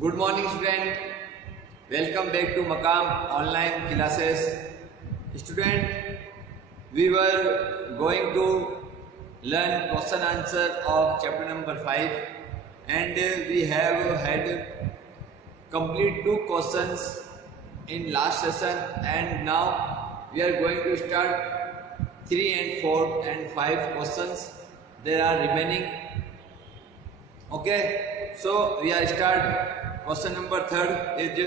Good morning student, welcome back to Maqam online classes. Student, we were going to learn question answer of chapter number 5 and we have had complete 2 questions in last session and now we are going to start 3 and 4 and 5 questions. There are remaining. Okay, so we are start. Question number 3 is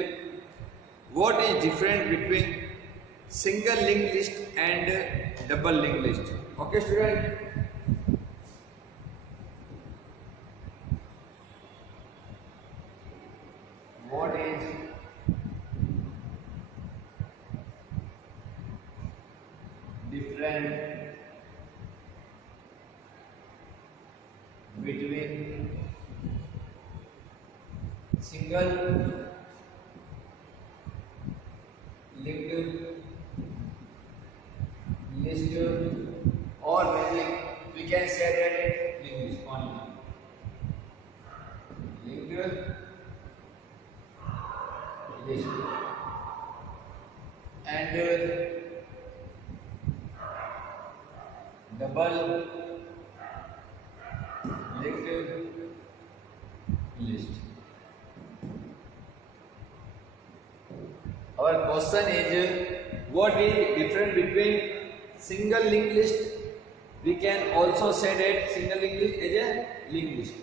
what is different between single linked list and double linked list? Okay, student. What is different between single linked list or maybe we can say that linked list only. Linked list and double linked list. Our question is what is different between single linked list? We can also say that single linked list is a linked list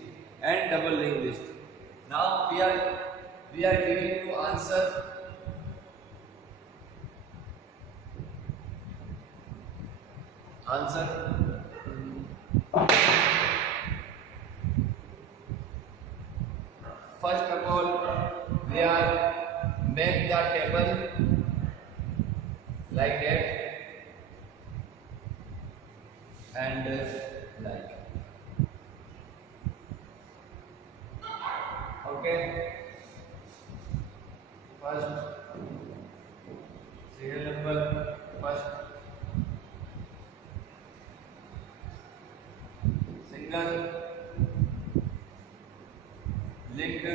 and double linked list. Now we are giving to answer. First of all, we are make the table like that and like. Okay. First serial number first single linked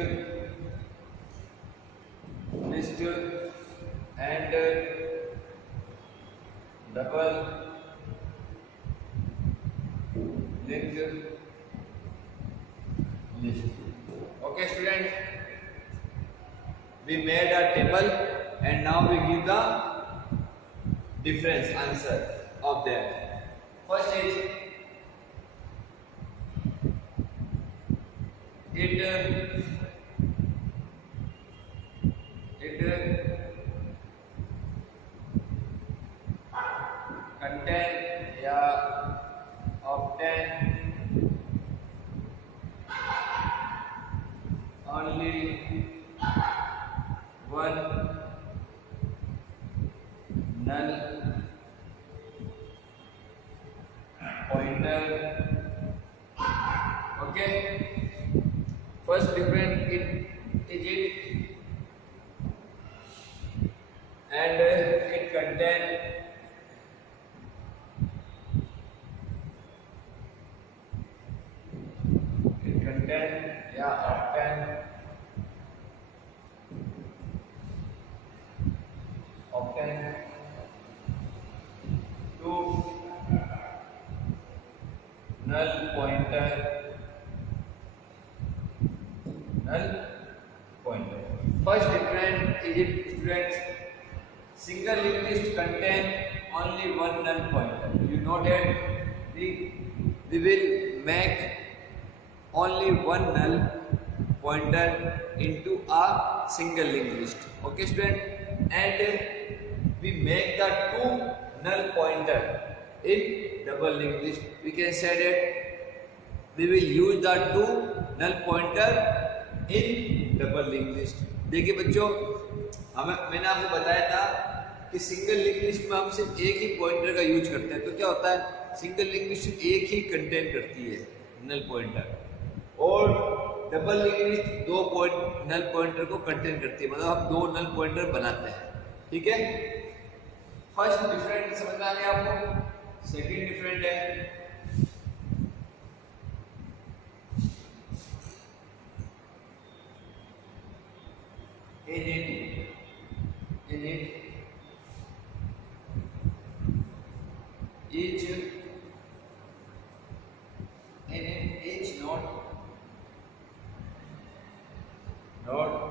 list and double linked list. Okay, student, we made a table and now we give the difference answer of them. First is it contain या obtain only one null pointer. Okay, first different it and it contain obtain two null pointer. First different is it, students? Single linked list contain only one null pointer. You know that we will make only one null pointer into a single linked list. Okay, student, and we make the two null pointer in double linked list. We can say that we will use the two null pointer in double linked list. देखिए बच्चों, मैंने आपको बताया था कि single link list में हम सिर्फ एक ही पॉइंटर का यूज करते हैं, तो क्या होता है, सिंगल लिंक लिस्ट एक ही कंटेन करती है नल पॉइंटर और डबल लिंक लिस्ट दो नल पॉइंटर को कंटेन करती है, मतलब हम दो नल पॉइंटर बनाते हैं. ठीक है, फर्स्ट डिफरेंट समझ में आ गया आपको. सेकंड डिफरेंट है in it each node node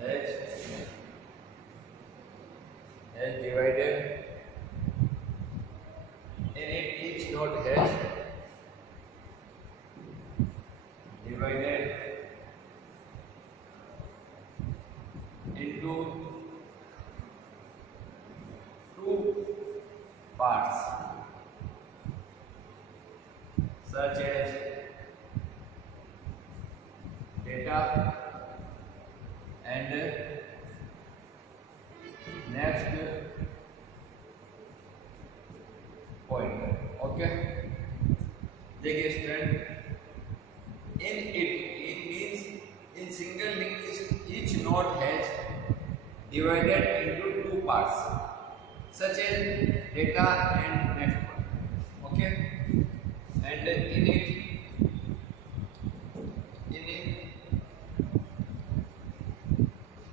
has divided in it each node has divided into two parts such as data and next pointer. Okay, देखिए student, in means in single linked list each node has divided into two parts such as data and next one. Okay, and in it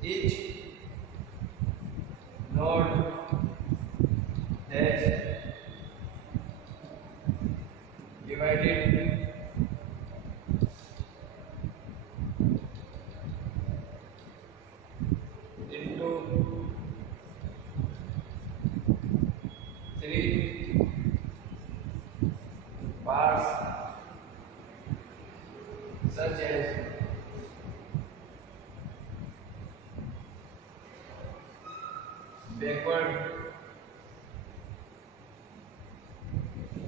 each node has divided into three parts such as backward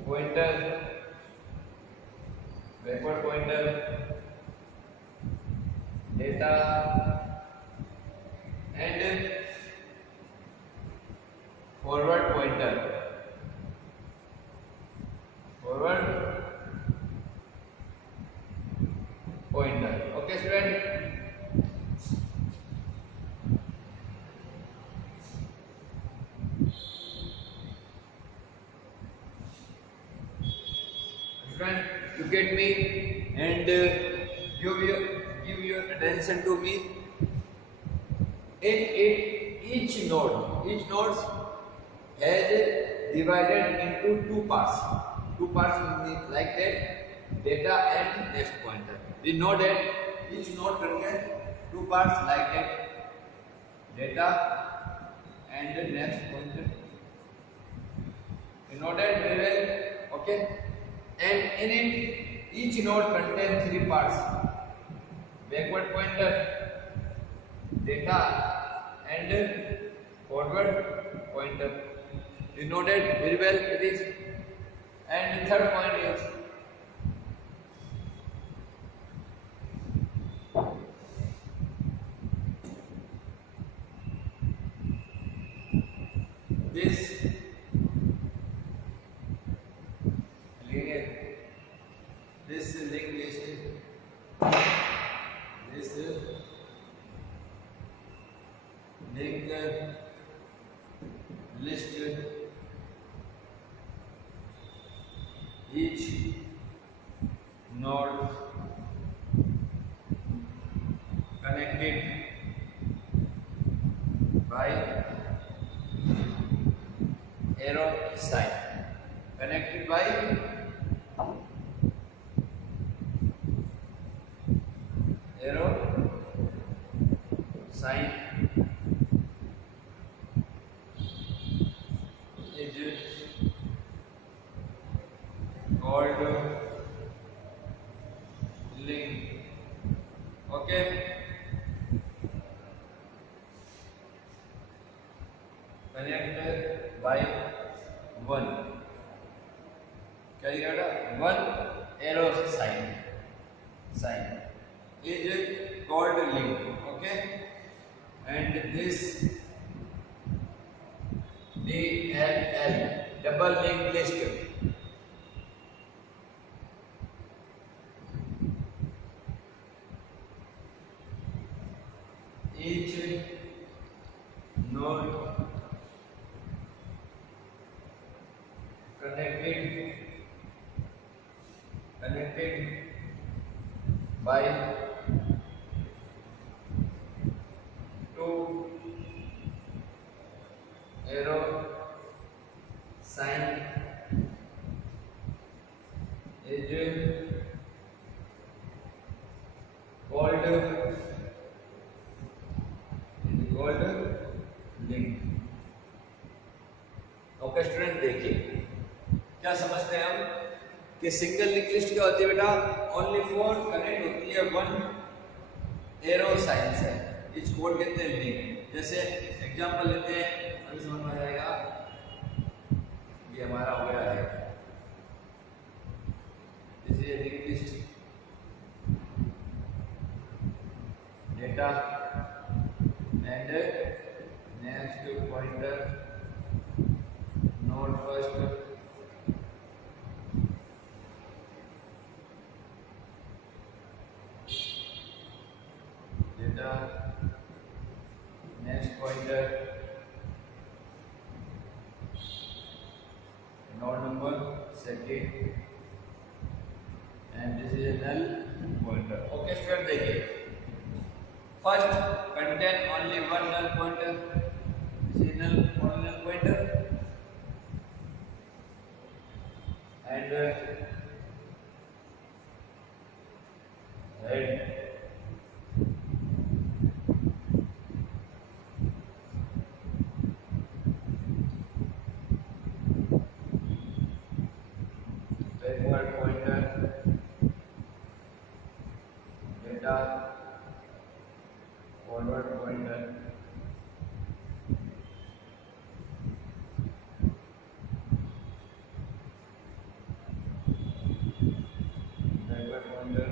pointer, data and forward pointer. Okay, student. You get me, and give your attention to me. In it, each node has divided into two parts. Two parts like that, data and next pointer. We know that each node contains two parts like that, data and the next pointer. You know that very well. Okay. And in it, each node contains three parts: backward pointer, data, and forward pointer. You know that very well. It is. And the third point is this linked list. This linked list, each node connected by arrow sign. Connected by arrow sign is called link. Okay, connected by one. One arrow sign is called link. Okay, and this DLL, double linked list, each node connected by 2 arrow sign is called link. Okay student, देखिए क्या समझते हैं हम कि single link list क्या होती है बेटा, ओनली फोर कनेक्ट होती है वन एरो साइन से, इस कोड कहते हैं लिंक। जैसे एग्जांपल लेते हैं, अभी समझ में आ जाएगा। ये हमारा हो गया है, this is link list data and next pointer node first data next pointer node number second and this is a null pointer. Okay student, देखिए first contain only one null pointer, this is null pointer and head backward pointer data forward pointer backward pointer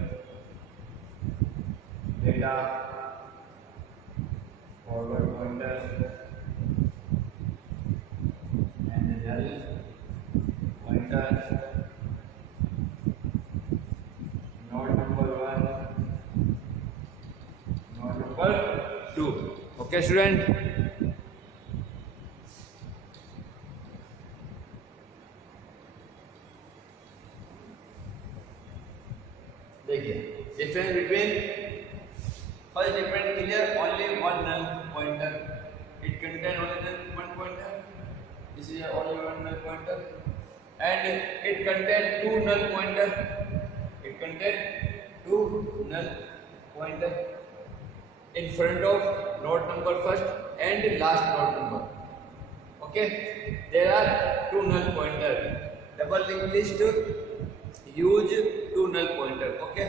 data forward pointer and the null pointer node number 1 node number 2. Okay student, देखिए difference between first difference clear, only one null pointer, it contain only one pointer, this is only one null pointer and it contain two null pointer, it contain two null pointer in front of node number first and last node number. Okay, there are two null pointer, double linked list use two null pointer. Okay,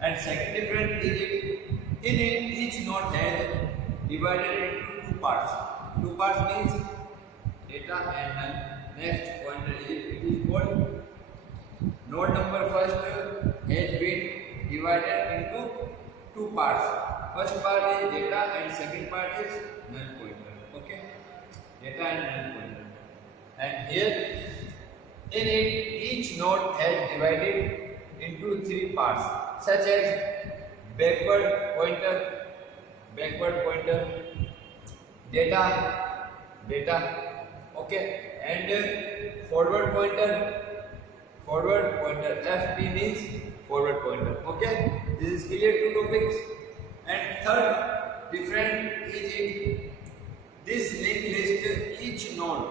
and second difference is in it each node has divided into two parts. Two parts means data and null. Next pointer is it is called node number first has been divided into two parts. First part is data and second part is null pointer. Okay, data and null pointer. And here in it each node has divided into three parts, such as backward pointer, data, okay, and forward pointer, FP means forward pointer. Okay, this is clear, two topics. And third different is in this linked list each node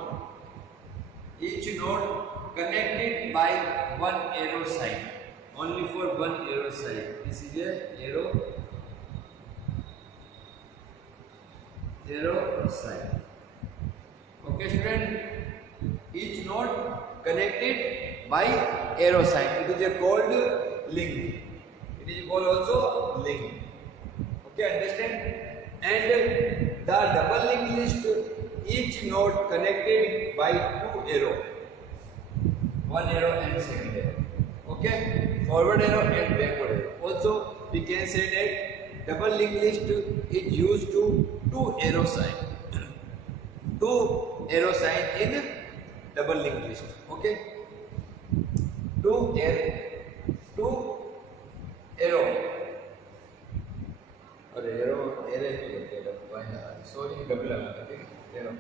connected by one arrow sign, only for one arrow sign. This is a arrow sign. Okay student, each node connected by arrow sign, it is called link, it is called also link. Okay, understand? And the double linked list each node connected by two arrow, one arrow and second arrow. Okay, forward arrow and backward arrow. Also we can say that double linked list is used to two arrow sign in double linked list. Okay, two arrow और arrow sorry double लगा था, arrow,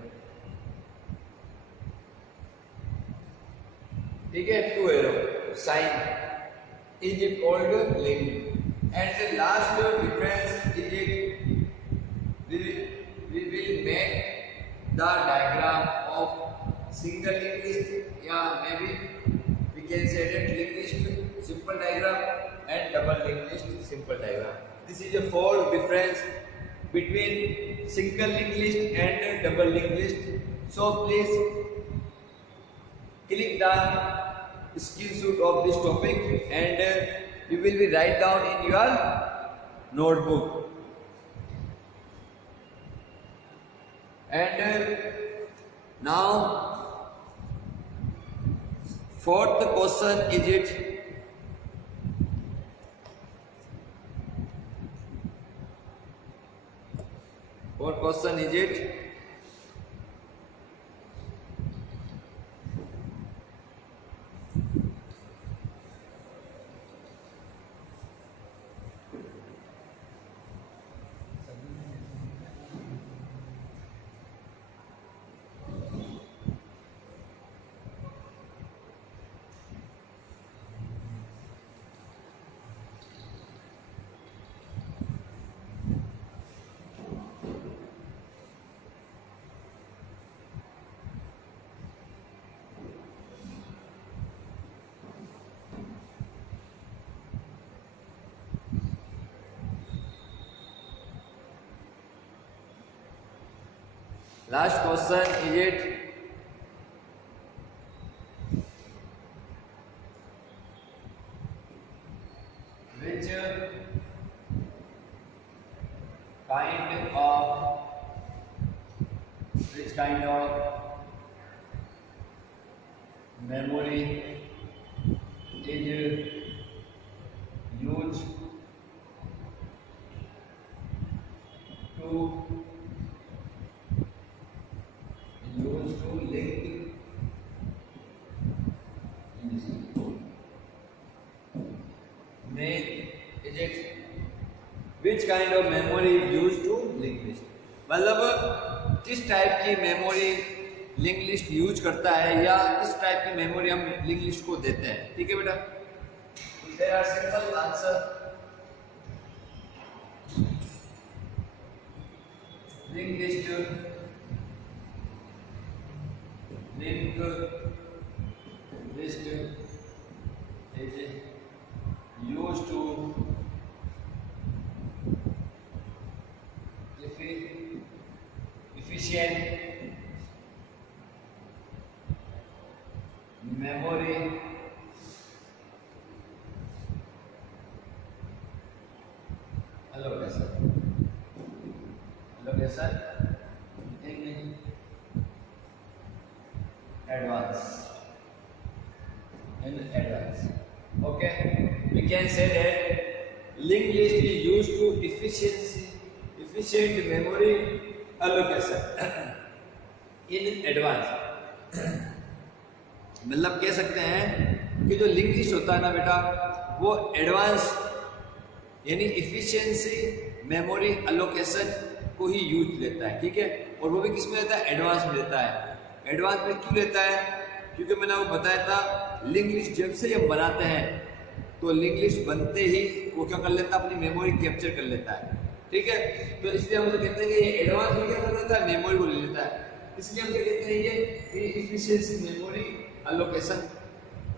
ठीक है, to arrow sign is called link. And the last difference is it we will make the diagram of single linked list, yeah, maybe we can say that linked list simple diagram and double linked list simple diagram. This is a four difference between single linked list and double linked list. So please click the screenshot of this topic and you will be write down in your notebook. And now fourth question is it fourth question is it last question is it which kind of memory is used to link which kind of memory used to link list, मतलब किस टाइप की memory link list use करता है या किस टाइप की मेमोरी हम link list को देते हैं. ठीक है बेटा, there are simple answer. Link list is used to efficient memory allocation in advance. Okay, we can say that linked list is used to efficient memory allocation in advance. मतलब कह सकते हैं कि जो लिंक लिस्ट होता है ना बेटा, वो एडवांस यानी इफिशिएंसी मेमोरी अलोकेशन को ही यूज लेता है. ठीक है, और वो भी किस में लेता है? एडवांस में लेता है. एडवांस में क्यों लेता है? क्योंकि मैंने आपको बताया था लिंक लिस्ट जब से हम बनाते हैं तो लिंक लिस्ट बनते ही वो क्या कर लेता है? अपनी मेमोरी कैप्चर कर लेता है. ठीक है, तो इसलिए हम कहते हैं कि ये एडवांस में क्या कर लेता है? मेमोरी को ले लेता है. इसलिए हम क्या कहते हैं? ये इफिशिएंसी मेमोरी अलोकेशन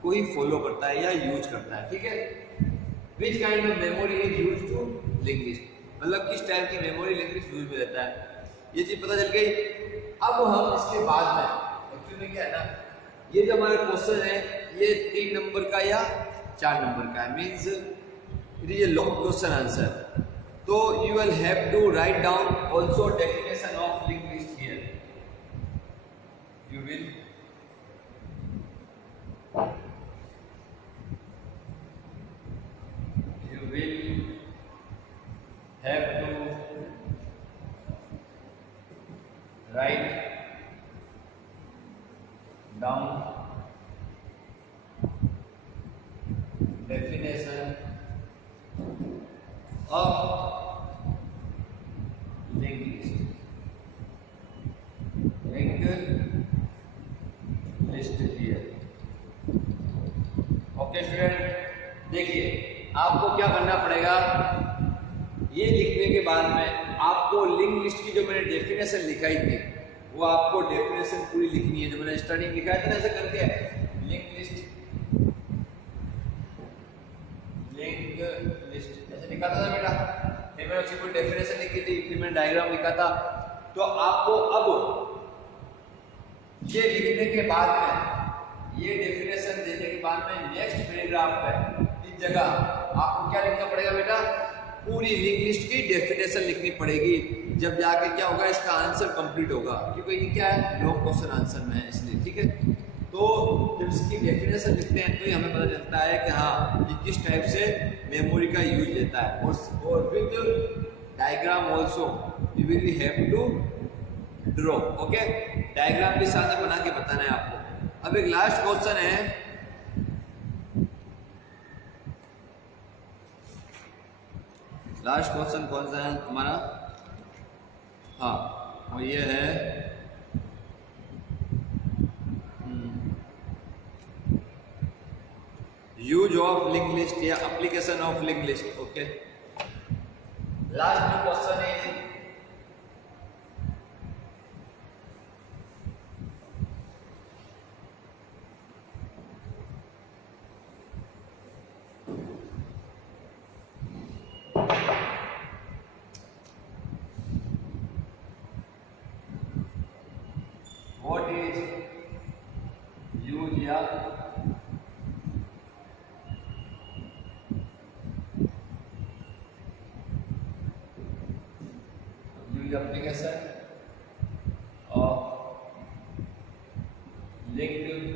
को ही फॉलो करता है या यूज करता है. ठीक है, which kind of memory is use to link list, मतलब किस टाइप की मेमोरी लिंक लिस्ट यूज में रहता है. ये चीज पता चल गई. अब हम इसके बाद में एक्चुअली क्या है ना, ये जो हमारा क्वेश्चन है ये 3 नंबर का या 4 नंबर का है, means it is a long question answer. तो you will have to write down also definition of link list here. You will have to write down definition of linked list. Linked list here. Okay student, देखिए आपको क्या करना पड़ेगा, ये लिखने के बाद में आपको लिंक लिस्ट की जो मैंने डेफिनेशन लिखाई थी वो आपको डेफिनेशन पूरी लिखनी है, जो मैंने स्टार्टिंग लिखा था ना ऐसे करके, लिंक लिस्ट ऐसे लिखा था ना बेटा, फिर मैंने उसकी पूरी डेफिनेशन लिखी थी, फिर मैंने डायग्राम लिखा था। तो आपको अब ये लिखने के बाद में, ये डेफिनेशन देने के बाद में नेक्स्ट पैराग्राफ पे इस जगह आपको क्या लिखना पड़ेगा बेटा, पूरी लिंक लिस्ट की डेफिनेशन लिखनी पड़ेगी। जब जाके क्या होगा, इसका आंसर कंप्लीट होगा, क्योंकि ये क्या है, लॉन्ग क्वेश्चन आंसर में है इसलिए, ठीक है। तो जब इसकी डेफिनेशन लिखते हैं तो ये हमें पता चलता है कि हाँ ये किस टाइप से मेमोरी का यूज लेता है। और with diagram also you will have to draw, okay, diagram भी साथ में बना के बताना है आपको। अब एक लास्ट क्वेश्चन है, लास्ट क्वेश्चन कौन सा है हमारा, हाँ, और ये है यूज ऑफ लिंक लिस्ट या application of link list, okay. Last question है, व्हाट इज यूज या application of linked list,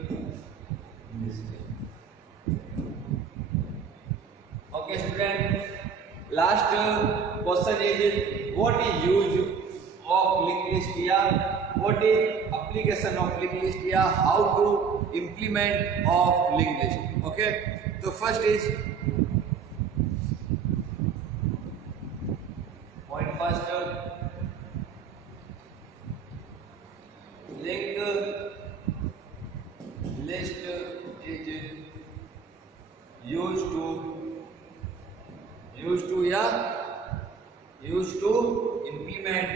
okay student, last question is what is use of linked list या what is application of linked list या how to implement of linked list, okay। तो first is point first, linked list is used to implement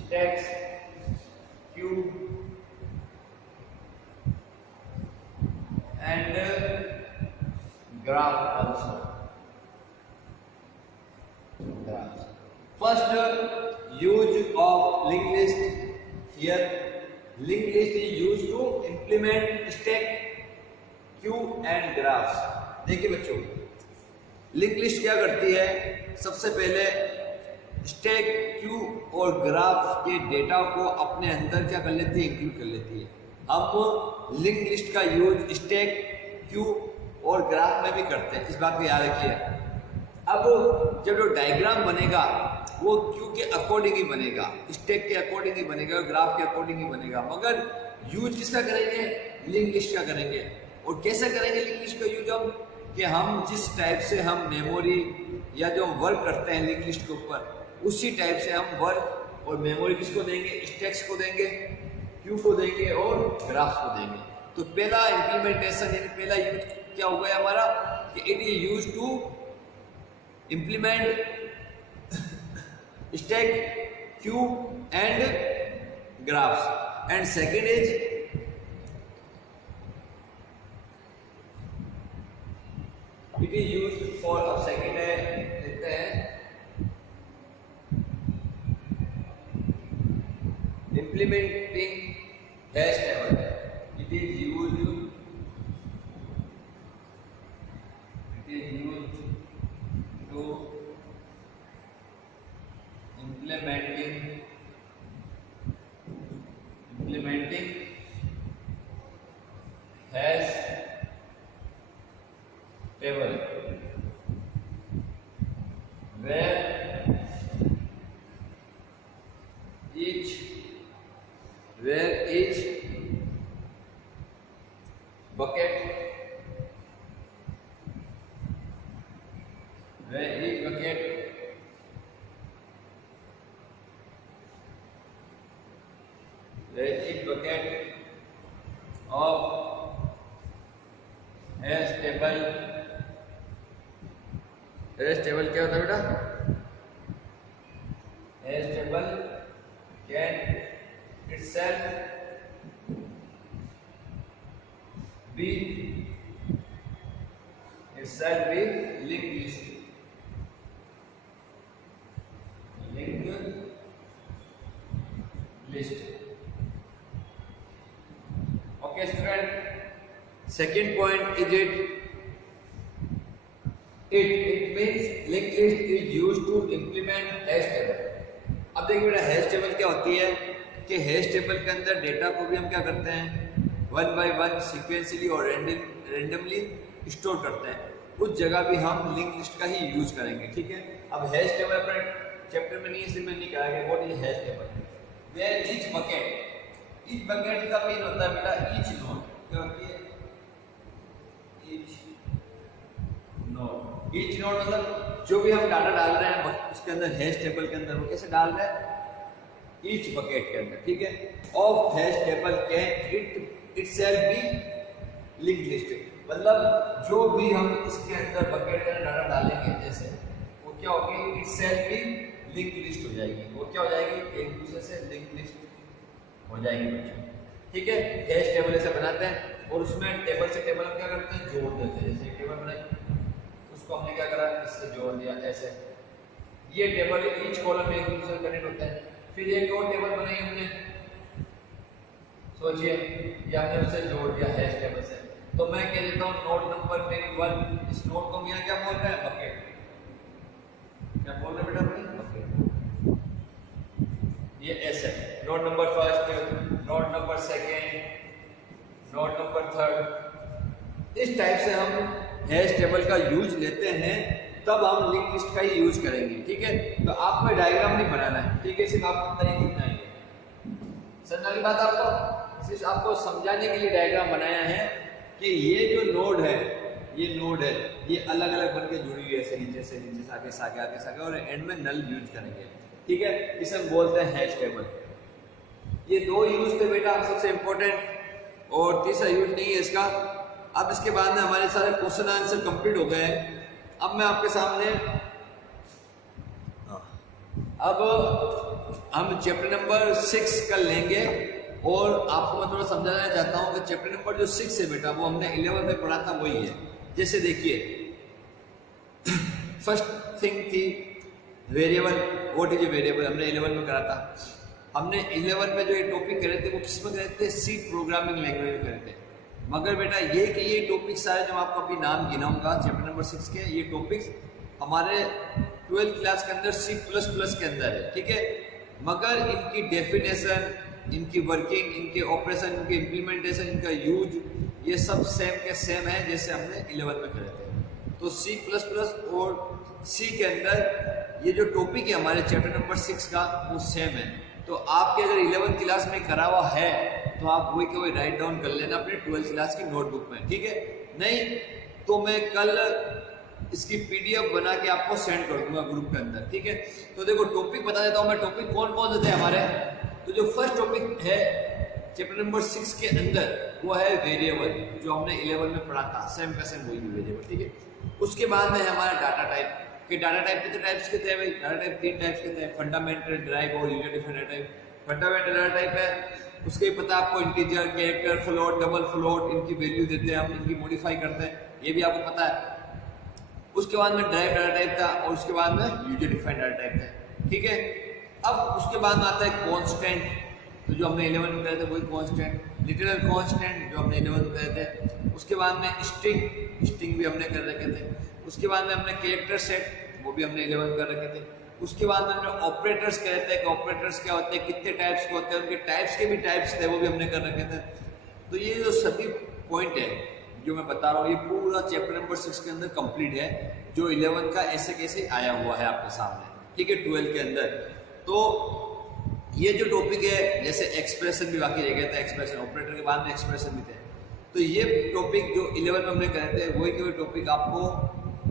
stacks, queue and graph also. Graphs. First, use of linked list. Here, linked list is used to implement stack, queue and graphs. देखिए बच्चों, link list क्या करती है, सबसे पहले stack, Q और ग्राफ के डेटा को अपने अंदर क्या कर लेती है, इंक्लूड कर लेती है। हम लिंक लिस्ट का यूज स्टैक, क्यू और ग्राफ में भी करते हैं, इस बात को याद रखिए। अब जब जो डायग्राम बनेगा वो क्यू के अकॉर्डिंग ही बनेगा, स्टैक के अकॉर्डिंग ही बनेगा, ग्राफ के अकॉर्डिंग ही बनेगा, मगर यूज किसका करेंगे, लिंक लिस्ट का करेंगे। और कैसे करेंगे लिंक लिस्ट का यूज हम, कि हम जिस टाइप से हम मेमोरी या जो हम वर्क करते हैं लिंक लिस्ट के ऊपर, उसी टाइप से हम वर्क और मेमोरी किसको देंगे, स्टैक्स को देंगे, क्यू को देंगे और ग्राफ्स को देंगे। तो पहला इंप्लीमेंटेशन यानी पहला यूज क्या हो गया हमारा, कि it is use to implement stack, queue and graphs. And second is it is use for, अब सेकेंड है देखते हैं, implementing hash table. It is used to implementing hash table where each bucket each bucket of hash table क्या होता है बेटा? hash table can itself be linked list. Okay student, second point is it means linked list is used to implement hash table. अब देखिए बेटा hash table क्या होती है कि हैश टेबल के अंदर डेटा को भी हम क्या करते हैं वन बाय वन सीक्वेंशियली और रैंडमली स्टोर करते हैं। उस जगह भी हम लिंक लिस्ट का ही यूज करेंगे, ठीक है। अब हैश टेबल अपने चैप्टर में नहीं इसलिए नहीं कहा गया what is hash table. Where each bucket का मीन होता है बेटा ईच नोड। क्या होती है? ईच नोड मतलब जो भी हम डाटा डाल रहे हैं उसके अंदर हैश टेबल के अंदर वो कैसे डाल रहे हैं? ईच बकेट के अंदर, ठीक है। Of hash table can itself be link list, मतलब जो भी हम इसके अंदर बकेट के अंदर डाटा डालेंगे जैसे वो क्या होगी? इटसेल्फ भी लिंक लिस्ट हो जाएगी। वो क्या हो जाएगी? एक दूसरे से लिंक लिस्ट हो जाएगी बच्चों, ठीक है। हैश टेबल ऐसे बनाते हैं और उसमें टेबल से टेबल हम क्या करते हैं? जोड़ देते हैं। जैसे टेबल बनाई उसको हमने क्या करा? इससे जोड़ दिया ऐसे। ये टेबल ईच कॉलम में एक दूसरे से कनेक्ट होता है। फिर एक और टेबल बनाई हमने, सोचिए ये हमने उसे जोड़ दिया हैश टेबल से। तो मैं कह देता हूँ नोड नंबर मेरी 1, इस नोड को हम यहाँ क्या बोल रहे हैं? बकेट। क्या बोल रहे हैं बेटा? बकेट। ये ऐसे node number first, node number second, node number third, इस टाइप से हम हैश टेबल का यूज लेते हैं, तब हम लिंक लिस्ट का ही यूज करेंगे, ठीक है। तो आपको डायग्राम नहीं बनाना है, ठीक है, सिर्फ आपको इतना ही लिखना है। समझ वाली बात आपको? सिर्फ आपको समझाने के लिए डायग्राम बनाया है कि ये जो नोड है ये अलग अलग बनके जुड़ी हुई है, ऐसे नीचे से आगे से आगे और एंड में नल यूज करेंगे, ठीक है। इसे हम बोलते हैं हैश टेबल। ये दो यूज थे बेटा सबसे इंपॉर्टेंट, और तीसरा यूज नहीं है इसका। अब इसके बाद में हमारे सारे क्वेश्चन आंसर कंप्लीट हो गए हैं। अब मैं आपके सामने अब हम चैप्टर नंबर 6 कर लेंगे, और आपको मैं थोड़ा समझाना चाहता हूं कि चैप्टर नंबर जो 6 है बेटा वो हमने 11 में पढ़ा था वही है। जैसे देखिए फर्स्ट थिंग थी variable. What is a variable? हमने 11 में करा था। हमने 11 में जो ये टॉपिक करे थे वो किस में करे थे? सी प्रोग्रामिंग लैंग्वेज में करे थे। मगर बेटा ये टॉपिक सारे जो आपको अभी नाम गिनाऊंगा चैप्टर नंबर 6 के, ये टॉपिक्स हमारे 12th क्लास के अंदर C++ के अंदर है, ठीक है। मगर इनकी डेफिनेशन, इनकी वर्किंग, इनके ऑपरेशन, इनके इम्प्लीमेंटेशन, इनका यूज, ये सब सेम के सेम है जैसे हमने 11 में करे थे। तो C++ और C के अंदर ये जो टॉपिक है हमारे चैप्टर नंबर 6 का वो सेम है। तो आपके अगर 11th क्लास में करा हुआ है तो आप वही के वही राइट डाउन कर लेना अपने 12th क्लास की नोटबुक में, ठीक है। नहीं तो मैं कल इसकी PDF बना के आपको सेंड कर दूंगा ग्रुप के अंदर, ठीक है। तो देखो टॉपिक बता देता हूँ मैं, टॉपिक कौन कौन से थे हमारे। तो जो फर्स्ट टॉपिक है चैप्टर नंबर 6 के अंदर वो है वेरिएबल, जो हमने 11 में पढ़ा था, सेम का सेम वही वेरिएबल, ठीक है। उसके बाद में है हमारा डाटा टाइप, कि डाटा टाइप कितने टाइप्स के थे भाई? डाटा टाइप 3 टाइप्स के थे, फंडामेंटल, डिराइव और user defined data type. Fundamental data type है उसके ही पता आपको, integer, character, float, double float, इनकी वैल्यू देते हैं हम, इनकी मॉडिफाई करते हैं, ये भी आपको पता है। उसके बाद में डिराइव डाटा टाइप था, और उसके बाद में यूजर डिफाइंड डाटा टाइप था, ठीक है। अब उसके बाद में आता है कांस्टेंट, तो जो हमने 11 में करे थे वही कांस्टेंट, लिटरल कांस्टेंट जो हमने 11 में करे थे। उसके बाद में स्ट्रिंग भी हमने कर रखे थे। उसके बाद में हमने कैरेक्टर सेट, वो भी हमने 11 कर रखे थे। उसके बाद में हमने ऑपरेटर्स कहते हैं कि ऑपरेटर्स क्या होते हैं, कितने टाइप्स के होते हैं, उनके टाइप्स के भी टाइप्स थे, वो भी हमने कर रखे थे। तो ये जो सभी पॉइंट है जो मैं बता रहा हूँ, ये पूरा चैप्टर नंबर 6 के अंदर कंप्लीट है, जो 11 का ऐसे कैसे आया हुआ है आपके सामने, ठीक है, 12 के अंदर। तो ये जो टॉपिक है, जैसे एक्सप्रेशन भी बाकी रह गया था, एक्सप्रेशन, ऑपरेटर के बाद में एक्सप्रेशन भी थे। तो ये टॉपिक जो 11 में हमने करे थे वही के टॉपिक आपको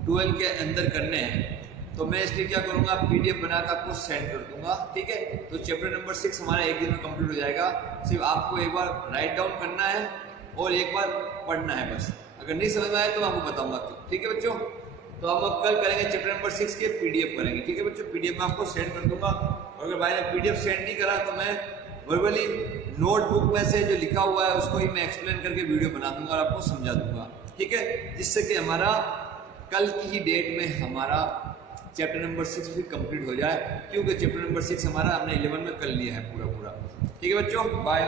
12 के अंदर करने हैं। तो तो मैं इसलिए क्या करूंगा, पीडीएफ बनाकर आपको सेंड कर दूंगा, ठीक है। तो चैप्टर नंबर 6 हमारा एक दिन में कंप्लीट हो जाएगा। सिर्फ आपको एक बार राइट डाउन करना है और एक बार पढ़ना है बस। अगर नहीं समझ में आए तो मैं आपको बताऊंगा, ठीक है बच्चों। तो हम कल करेंगे चैप्टर नंबर 6 के पीडीएफ करेंगे, ठीक है बच्चों। पीडीएफ में आपको सेंड कर दूंगा। और अगर भाई ने पीडीएफ सेंड नहीं करा तो मैं वर्बली नोटबुक में से जो लिखा हुआ है उसको ही मैं एक्सप्लेन करके वीडियो बना दूंगा और आपको समझा दूंगा, ठीक है। जिससे कि हमारा कल की ही डेट में हमारा चैप्टर नंबर 6 भी कंप्लीट हो जाए, क्योंकि चैप्टर नंबर 6 हमारा हमने 11 में कर लिया है पूरा, ठीक है बच्चों। बाय।